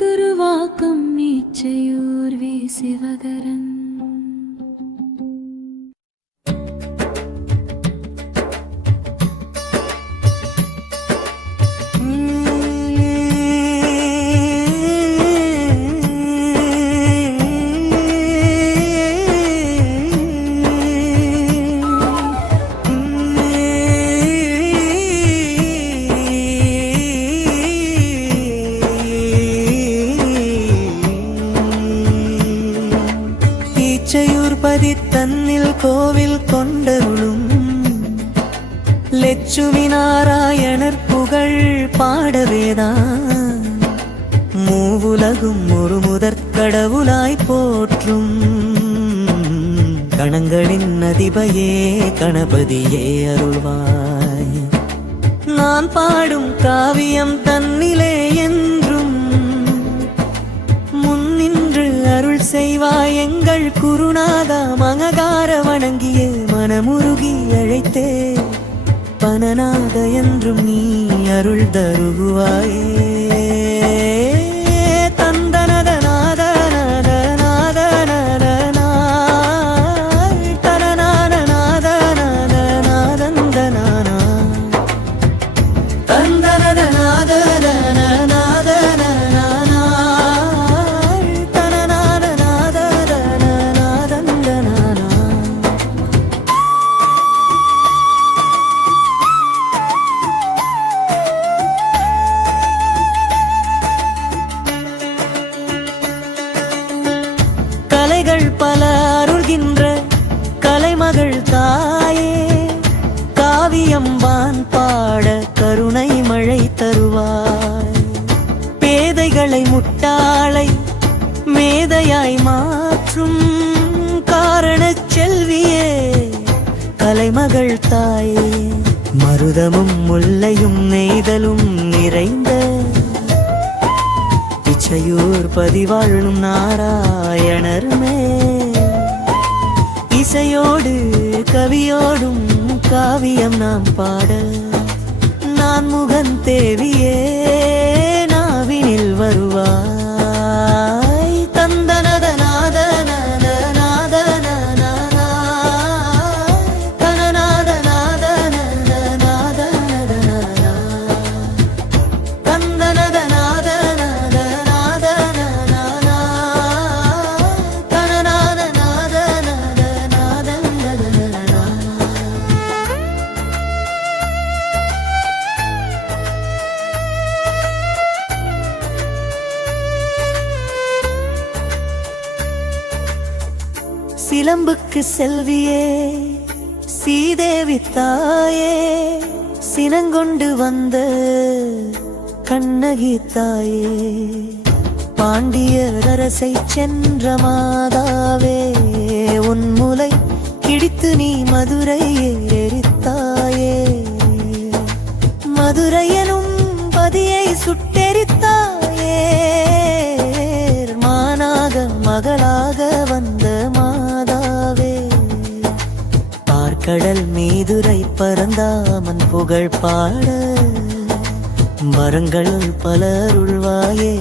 திருவாக்கம் நீச்சையூர் we Sivakaran. தன்னில் கோவில் கொண்டருளும் லட்சுமி நாராயணர் புகழ் பாடவேதான் மூவுலகும் ஒரு முதற்கடவுளாய் போற்றும் கணங்களின் அதிபையே கணபதியே அருள்வாய். நான் பாடும் காவியம் தன்னிலே என்றும் அருள் செய்வாய் எங்கள் குருநாதா. மககார வணங்கிய மனமுருகி அழைத்தே பனநாத என்றும் நீ அருள் தருவாயே. தந்தனத நாத நத நாத நத தரநாத நாத நத நாதந்த நானா தந்தனத நாத நாத பல அருள்கின்ற கலைமகள் தாயே. காவியம்பான் பாட கருணை மழை தருவாய். பேதைகளை முட்டாளை மேதையாய் மாற்றும் காரண செல்வியே கலைமகள் தாயே. மருதமும் முல்லையும் நெய்தலும் நிறைந்த இச்சையூர் பதிவாழும் நாராயணர்மே. இசையோடு கவியோடும் காவியம் நாம் பாட நான் முகன் தேவியே நாவினில் வருவாய். தந்தனத நாத நத நாத தனநாத நாத நத நாத தந்தனத நாத சிலம்புக்கு செல்வியே சீதேவி தாயே. சினங்கொண்டு வந்த கண்ணகி தாயே. பாண்டியரசை சென்ற மாதாவே உன்முலை கிடித்து நீ மதுரை எரித்தாயே. மதுரையனும் பதியை சுட்டெரித்தாயே. மானாக மகளாக வந்த மாதாவே. பார்க்கடல் மீதுரை பரந்தாமன் புகழ் பாட மரங்களுள் பலருள்வாயே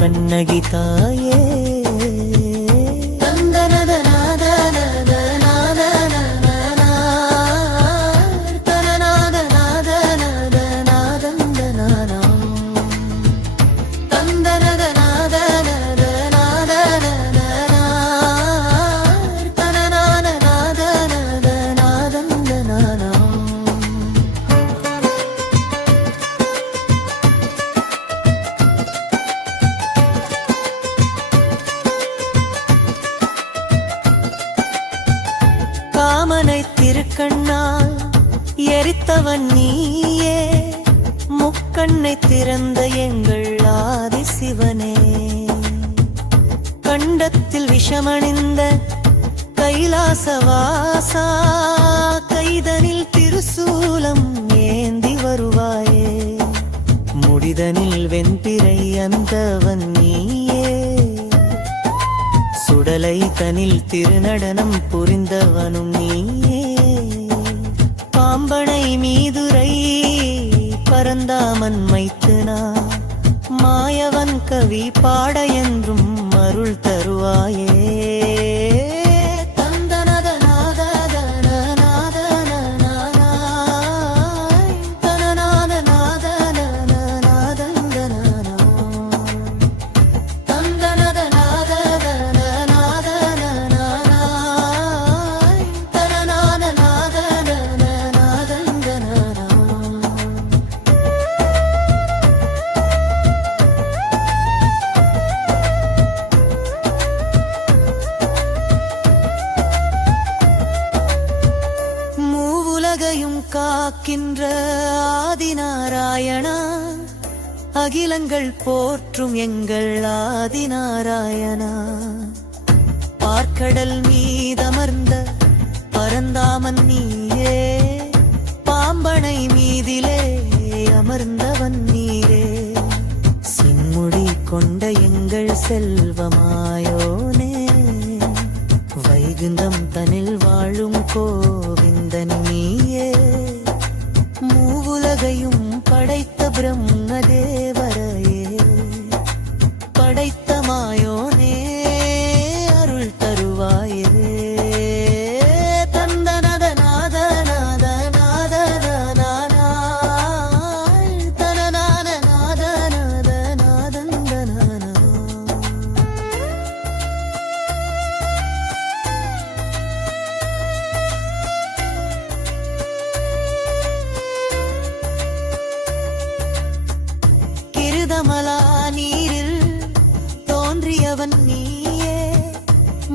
கண்ணகி தாயே. காமனை திருக்கண்ணால் எரித்தவன் நீயே. முக்கண்ணை திறந்த எங்கள் ஆதி சிவனே. கண்டத்தில் விஷமணிந்த கைலாசவாசா. கைதனில் திருசூலம் ஏந்தி வருவாயே. முடிதனில் வெண்பிறை அந்தவன் நீயே. சுடலை தனில் திருநடனம் புரிந்தவனும் நீயே. பாம்பனை மீதுரை பரந்தாமன் மைத்துனா. மாயவன் கவி பாட என்றும் அருள் தருவாயே உலகையும் காக்கின்ற ஆதிநாராயணா அகிலங்கள் போற்றும் எங்கள் ஆதிநாராயணா பார்க்கடல் மீதமர்ந்த பரந்தாமன் நீயே பாம்பனை மீதிலே அமர்ந்தவன் நீரே சின்முடி கொண்ட எங்கள் செல்வமாயோனே வைகுந்தம் தனில் வாழும் கோவிந்தன் நீயே மூவுலகையும் படைத்த பிரம்மதேவரையே படைத்த மாயோனே அருள் தருவாயே தந்தனத நாத நாத நாத தனநாத நாத நாத நாதந்தனான கிருதமலா நீரில் தோன்றியவன் நீயே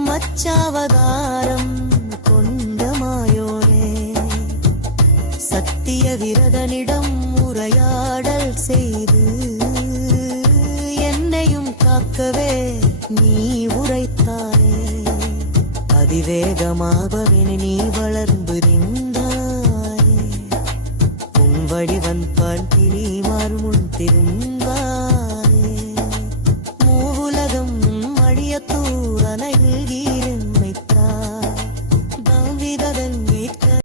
மச்சாவதாரம் கொண்ட மாயோனே சத்திய விரதனிடம் உரையாடல் செய்து என்னையும் காக்கவே நீ உரைத்தாயே அதிவேகமாகவே நீ வளர்ந்து நின்றாயே உன் வடிவன் பாழ்த்தினி மாறுமுன் திருந்தாயே மூவுலகம் அழிய தூர